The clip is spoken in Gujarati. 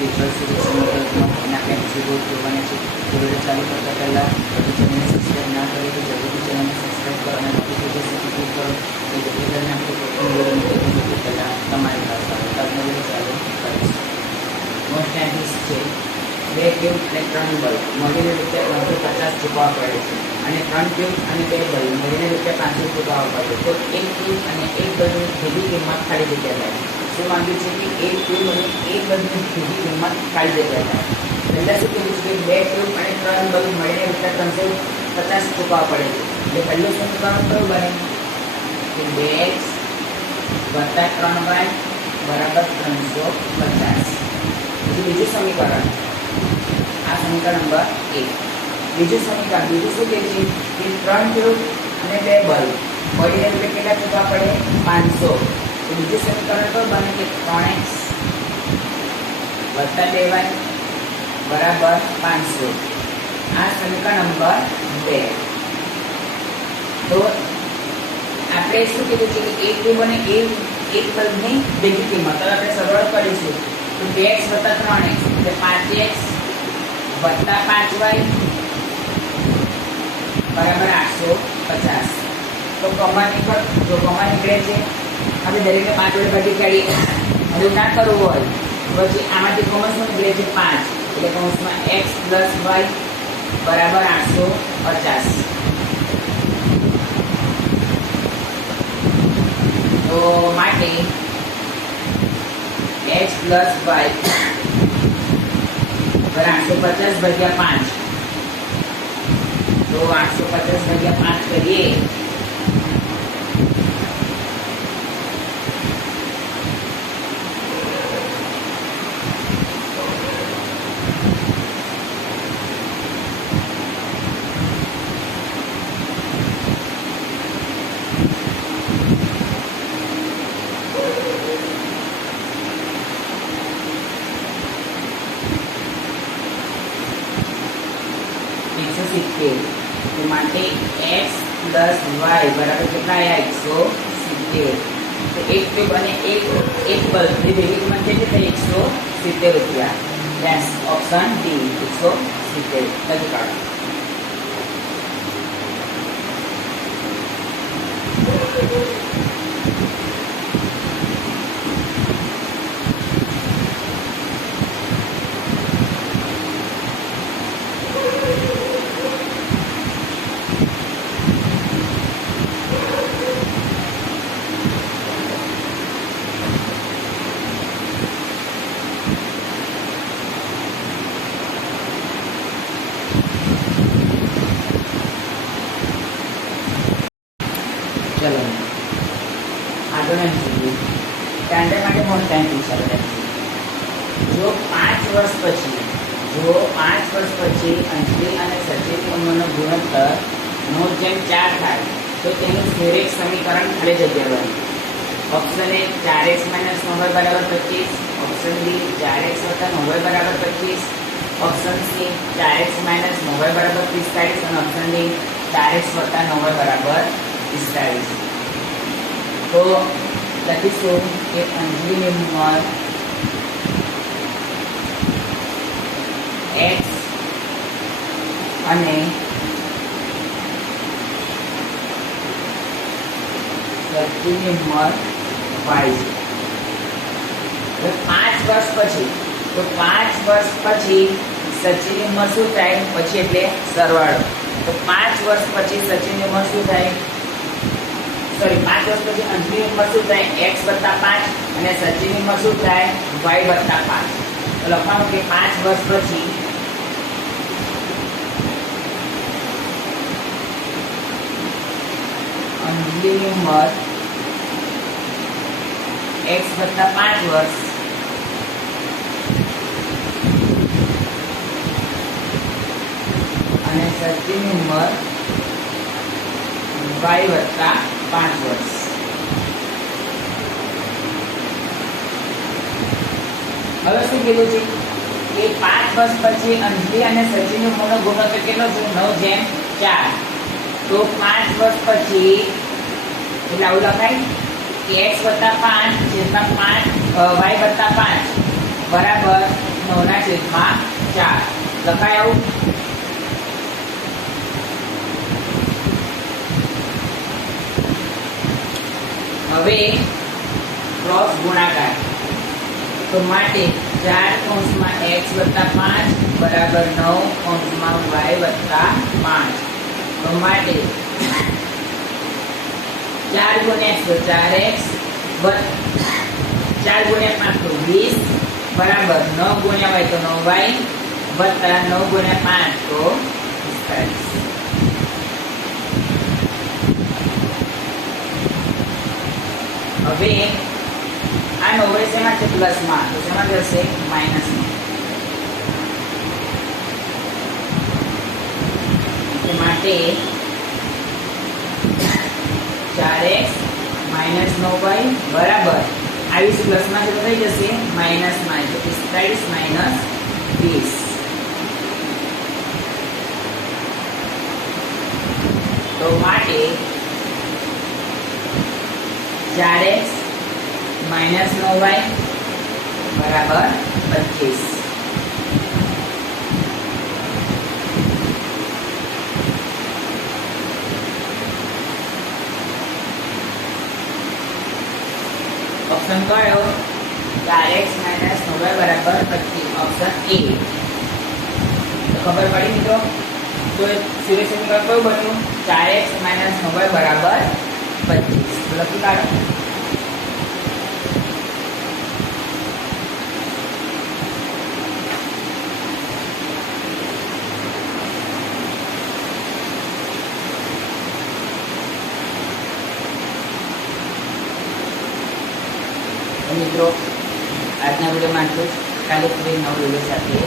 વિઝ્યુઅલ સ્ટુડિયો સમીકરણમાં એના એક્ઝિક્યુટ જોવાના છે. વિડિયો ચાલુ કરતા પહેલા ચેનલને સબસ્ક્રાઇબ ના કરી તો જરૂરથી ચેનલને સબસ્ક્રાઇબ કરો અને નોટિફિકેશન ક્લિક કરો કે જેથી કરીને આપણે કોઈ પણ વિડિયો મૂકીએ તો પહેલાં તમારી પાસે આવે. આજનો વિડિયો ચાલુ કરીશું. મોસ્ટ ટાઈમ્સ છે 2 ટ્યુબ અને 3 બલ્બ મળીને રૂપિયા 350 ચૂકવવા પડે છે અને 3 ટ્યુબ અને 2 બલ્બ મળીને રૂપિયા 500 ચૂકવવા પડે તો 1 ટ્યુબ અને 1 બલ્બની ભેગી કિંમત ખાલી જગ્યા થાય. શું માંગ્યું છે કે 1 ટ્યુબ અને 1 બલ્બની ભેગી કિંમત ખાલી જગ્યા થાય. પહેલાં શું કીધું છે કે 2 ટ્યુબ અને 3 બલ્બ મળીને રૂપિયા 350 ચૂકવવા પડે છે. એટલે પહેલું સમીકરણ કયું બને કે 2x વત્તા 3y બરાબર 350. પછી બીજું સમીકરણ, આ સમીકરણ નંબર 1. બીજું સમીકરણ બીજું શું કહે છે કે 3 ટ્યુબ અને 2 બલ્બ મળીને રૂપિયા કેટલા ચૂકવવા પડે 500. તો બીજું સમીકરણ તો બને કે 3x વત્તા 2y બરાબર 500. આ સમીકરણ નંબર 2. તો આપણે શું કીધું છે કે 1 ટ્યુબ અને 1 બલ્બની ભેગી કિંમત હવે આપણે સરળ કરીશું. તો 2x વત્તા 3x એટલે 5x વત્તા 5y બરાબર 850. તો કોમન નીકળે છે. હવે દરેકને 5 વડે ભાગી કાઢીએ. હવે ના કરવું હોય પછી આમાંથી કોમન શું નીકળે છે 5 એટલે કૌંસમાં x પ્લસ y બરાબર 850. તો માટે x પ્લસ y બરાબર 850 ભાગ્યા 5. તો 850 ભાગ્યા 5 કરીએ તો માટે x પ્લસ y બરાબર કેટલા આવ્યા 170. તો 1 ટ્યુબ અને 1 બલ્બની ભેગી કિંમત કેટલી થઈ 170 રૂપિયા. યસ, ઓપ્શન ડી 170 લખી કાઢો. ચલો આગળ સ્ટાન્ડર્ડ માટે મોસ્ટ ટાઈમ પૂછાય. જો 5 વર્ષ પછી અંજલિ અને સચિનની ઉંમરનો ગુણોત્તર 9:4 થાય તો તેનું સુરેખ સમીકરણ ખાલી જગ્યા બને. ઓપ્શન એ 4x - 9y બરાબર 25. ઓપ્શન બી 4x વત્તા 9y બરાબર 25. ઓપ્શન સી 4x - 9y બરાબર 45 અને ઓપ્શન ડી 4x વત્તા 9y બરાબર 45. તો લખીશું કે અંજલિની ઉંમર x અને સચિનની ઉંમર y છે. હવે 5 વર્ષ પછી તો 5 વર્ષ પછી સચિનની ઉંમર શું થાય પછી એટલે સરવાળો. તો 5 વર્ષ પછી સચિનની ઉંમર શું થાય 5 વર્ષ પછી અંજલિની ઉંમર શું થાય x વત્તા 5 અને સચિનની ઉંમર શું થાય y વત્તા 5. તો લખવાનું કે 5 વર્ષ પછી અંજલિની ઉંમર x વત્તા 5 વર્ષ અને સચિનની ઉંમર y વત્તા 5 વર્ષ. હવે શું કીધું છે કે 5 વર્ષ પછી અંજલિ અને સચિનની ઉંમરનો ગુણોત્તર કેટલો છે 9:4. તો 5 વર્ષ પછી એટલે આવું લખાય કે x વત્તા 5 છેદમાં 5 y વત્તા 5 બરાબર 9 છેદમાં 4 લખાય આવું. હવે ક્રોસ ગુણાકાર તો માટે 4 કૌંસમાં x વત્તા 5 બરાબર 9 કૌંસમાં y વત્તા 5 તો માટે 4 ગુણ્યા x તો 4x 4 ગુણ્યા 5 તો 20 બરાબર 9 ગુણ્યા y તો 9y વત્તા 9 ગુણ્યા 5 તો 45. હવે આ 9 શેમાં છે પ્લસમાં તો શેમાં જશે માઈનસમાં. માટે 4x માઈનસ 9y બરાબર 20 પ્લસમાં છે તો થઈ જશે માઈનસમાં એટલે 45 માઈનસ 20. તો માટે 4x માઈનસ 9y બરાબર 25. ઓપ્શન કયો 4x માઈનસ 9y બરાબર 25 ઓપ્શન એ. તો ખબર પડી મિત્રો. તો સીધું સમીકરણ કયું બન્યું 4x માઈનસ 9y બરાબર 25 લખી કાઢો. મિત્રો આજના વિડીયોમાં આટલું જ. કાલે ફરી નવો વિડીયો સાથે